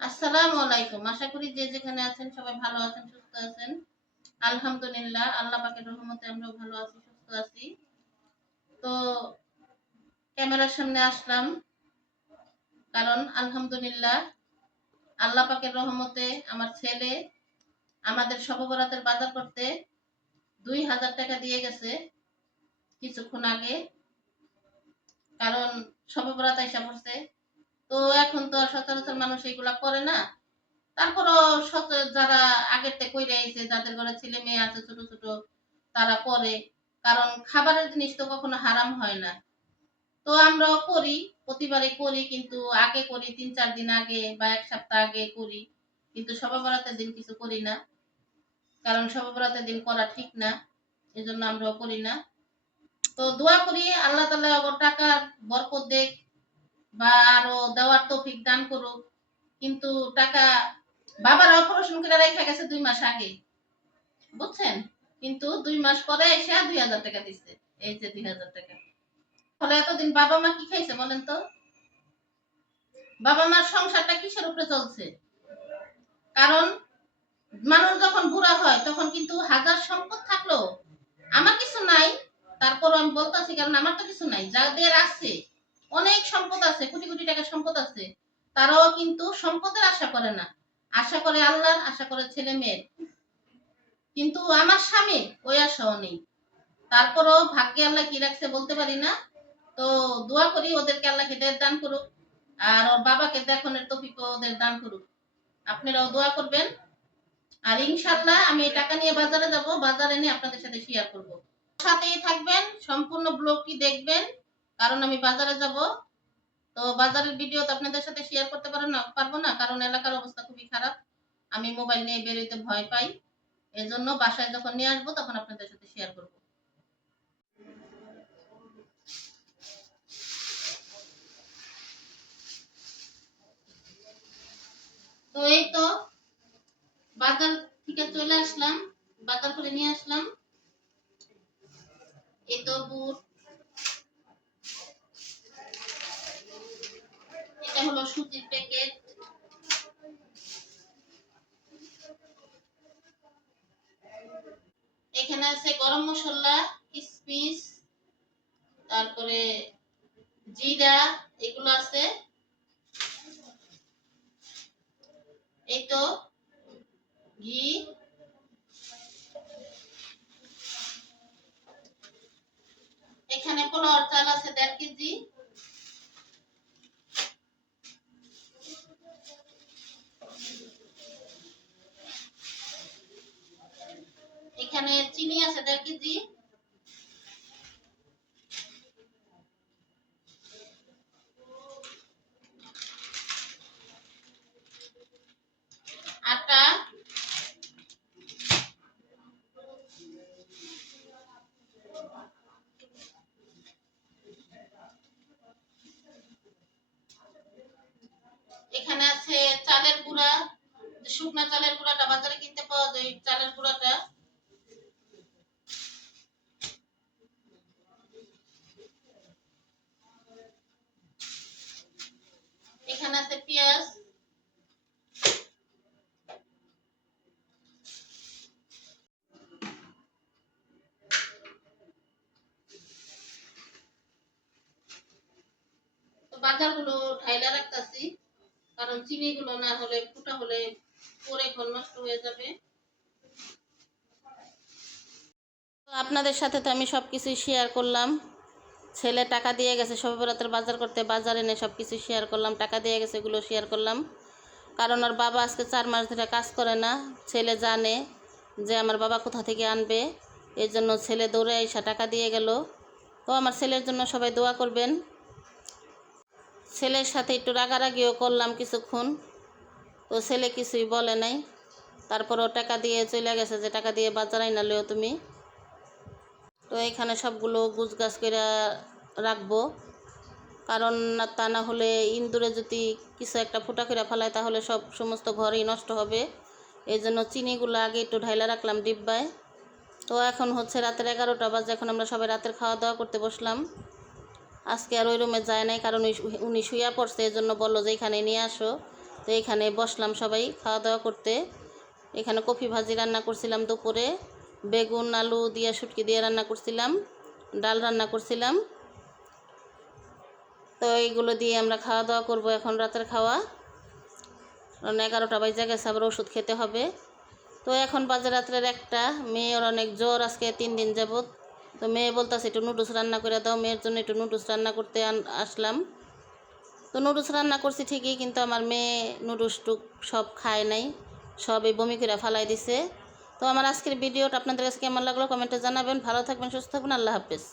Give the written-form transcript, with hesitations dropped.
আসসালামু আলাইকুম। আশা করি যে যেখানে আছেন সবাই ভালো আছেন, সুস্থ আছেন। আলহামদুলিল্লাহ, আল্লাহ পাকের রহমতে আমরাও ভালো আছি, সুস্থ আছি। তো ক্যামেরার সামনে আসলাম কারণ আলহামদুলিল্লাহ আল্লাহ পাকের রহমতে আমার ছেলে আমাদের শবে বরাতের বাজার করতে 2000 টাকা দিয়ে গেছে কিছুক্ষণ আগে। কারণ শবে বরাত আইসা পড়ছে। তো এখন তো আর সচরাচর মানুষ এগুলা করে না। তারপরও যারা আগের থেকে কইরা আইছে, যাদের ঘরে ছেলে মেয়ে আছে ছোট ছোট, তারা করে। কারণ খাবারের জিনিস তো কখনো হারাম হয় না। তো আমরাও করি, প্রতিবারই করি, কিন্তু আগে করি 3-4 দিন আগে বা 1 সপ্তাহ আগে করি। কিন্তু শবে বরাতের দিন কিছু করি না, কারণ শবে বরাতের দিন করা ঠিক না। এজন্য আমরাও করি না। তো দোয়া করি আল্লাহ তাআলা ওর টাকার বরকত দেখ বা আরো দেওয়ার তৌফিক দান করুক। কিন্তু টাকা বাবার অপারেশন করে রেখে গেছে 2 মাস আগে, বুঝছেন? কিন্তু 2 মাস পরে এসে 2000 টাকা দিচ্ছে। এই যে 2000 টাকা, ফলে এতদিন বাবা মা কি খাইছে বলেন তো? বাবা মার সংসারটা কিসের উপরে চলছে? কারণ মানুষ যখন বুড়া হয় তখন কিন্তু হাজার সম্পদ থাকলো আমার কিছু নাই, তারপর আমি বলতেছি কারণ আমার তো কিছু নাই, যাদের আছে অনেক সম্পদ আছে, কোটি কোটি টাকার সম্পদ আছে, তারাও কিন্তু সম্পদের আশা করে না, আশা করে আল্লাহর, আশা করে ছেলে মেয়ের। কিন্তু আমার স্বামী ওই আশাও নেই। তারপরও ভাগ্যে আল্লাহ কি রাখছে বলতে পারি না। তো দোয়া করি ওদেরকে আল্লাহ হেদায়েত দান করুক, আর ওর বাবাকে দেখানোর তৌফিক ওদের দান করুক। আপনারাও দোয়া করবেন। আর ইনশাআল্লাহ আমি এই টাকা নিয়ে বাজারে যাব, বাজারে নিয়ে আপনাদের সাথে শেয়ার করব। সাথেই থাকবেন, সম্পূর্ণ ব্লগটি দেখবেন, কারণ আমি বাজারে যাব। তো বাজারের ভিডিও তো আপনাদের সাথে শেয়ার করতে পারবো না, কারণ এলাকার অবস্থা খুবই খারাপ। আমি মোবাইল নিয়ে বের হইতে ভয় পাই। এজন্য বাসায় যখন নিয়ে আসবো তখন আপনাদের সাথে শেয়ার করব। তো এই তো বাজার থেকে চলে আসলাম, বাজার করে নিয়ে আসলাম। এই তো বুট, এটা হলো সুজির প্যাকেট, এখানে আছে গরম মশলা, কিশমিশ, তারপরে জিরা, এগুলো আছে। এই তো ঘি, এখানে পোলাওর চাল আছে 1.5 কেজি, এখানে চিনি আছে 1.5 কেজি, আটা, এখানে আছে চালের গুঁড়া, শুকনা চালের গুঁড়াটা বাজারে কিনতে পাওয়া যায়, চালের গুঁড়াটা। এখানে আছে পেঁয়াজ, তো বাজারগুলো ঢাইলা রাখতেছি, কারণ চিনি গুলো না হলে ফুটা হলে পরে ঘর নষ্ট হয়ে যাবে। তো আপনাদের সাথে তো আমি সবকিছু শেয়ার করলাম। ছেলে টাকা দিয়ে গেছে শবে বরাতের বাজার করতে, বাজার এনে সবকিছু শেয়ার করলাম, টাকা দিয়ে গেছে এগুলো শেয়ার করলাম। কারণ ওর বাবা আজকে 4 মাস ধরে কাজ করে না, ছেলে জানে যে আমার বাবা কোথা থেকে আনবে, এই জন্য ছেলে দৌড়ে এসে টাকা দিয়ে গেল। তো আমার ছেলের জন্য সবাই দোয়া করবেন। ছেলের সাথে একটু রাগারাগিও করলাম কিছুক্ষণ, তো ছেলে কিছুই বলে নাই। তারপরও টাকা দিয়ে চলে গেছে যে টাকা দিয়ে বাজার আইনালেও তুমি। তো এখানে সবগুলো গুছগাছ করে রাখবো, কারণ তা না হলে ইন্দুরে যদি কিছু একটা ফুটা করে ফেলায় তাহলে সমস্ত ঘরই নষ্ট হবে। এই জন্য চিনিগুলো আগে একটু ঢাইলা রাখলাম ডিব্বায়। তো এখন হচ্ছে রাতের 11টা বাজে, এখন আমরা সবাই রাতের খাওয়া দাওয়া করতে বসলাম। আজকে আর ওই রুমে যায় নাই, কারণ উনি শুয়ে পড়ছে, এই জন্য বললো যে এখানে নিয়ে আসো। তো এখানে বসলাম সবাই খাওয়া দাওয়া করতে। এখানে কফি ভাজি রান্না করছিলাম দুপুরে, বেগুন আলু দিয়ে শুটকি দিয়ে রান্না করছিলাম, ডাল রান্না করছিলাম। তো এইগুলো দিয়ে আমরা খাওয়া দাওয়া করবো এখন রাতের খাওয়া, কারণ 11টা বাজে গেছে, আবার ওষুধ খেতে হবে। তো এখন বাজে রাত্রের 1টা। মেয়ের অনেক জ্বর আজকে 3 দিন যাবত। তো মেয়ে বলতেছে একটু নুডলস রান্না করে দাও, মেয়ের জন্য একটু নুডলস রান্না করতে আসলাম। তো নুডলস রান্না করছি ঠিকই, কিন্তু আমার মেয়ে নুডলস টুক সব খায় নাই, সবই বমি করে ফালাই দিছে। তো আমার আজকের ভিডিওটা আপনাদের কাছে কেমন লাগলো কমেন্টে জানাবেন। ভালো থাকবেন, সুস্থ থাকবেন, আল্লাহ হাফেজ।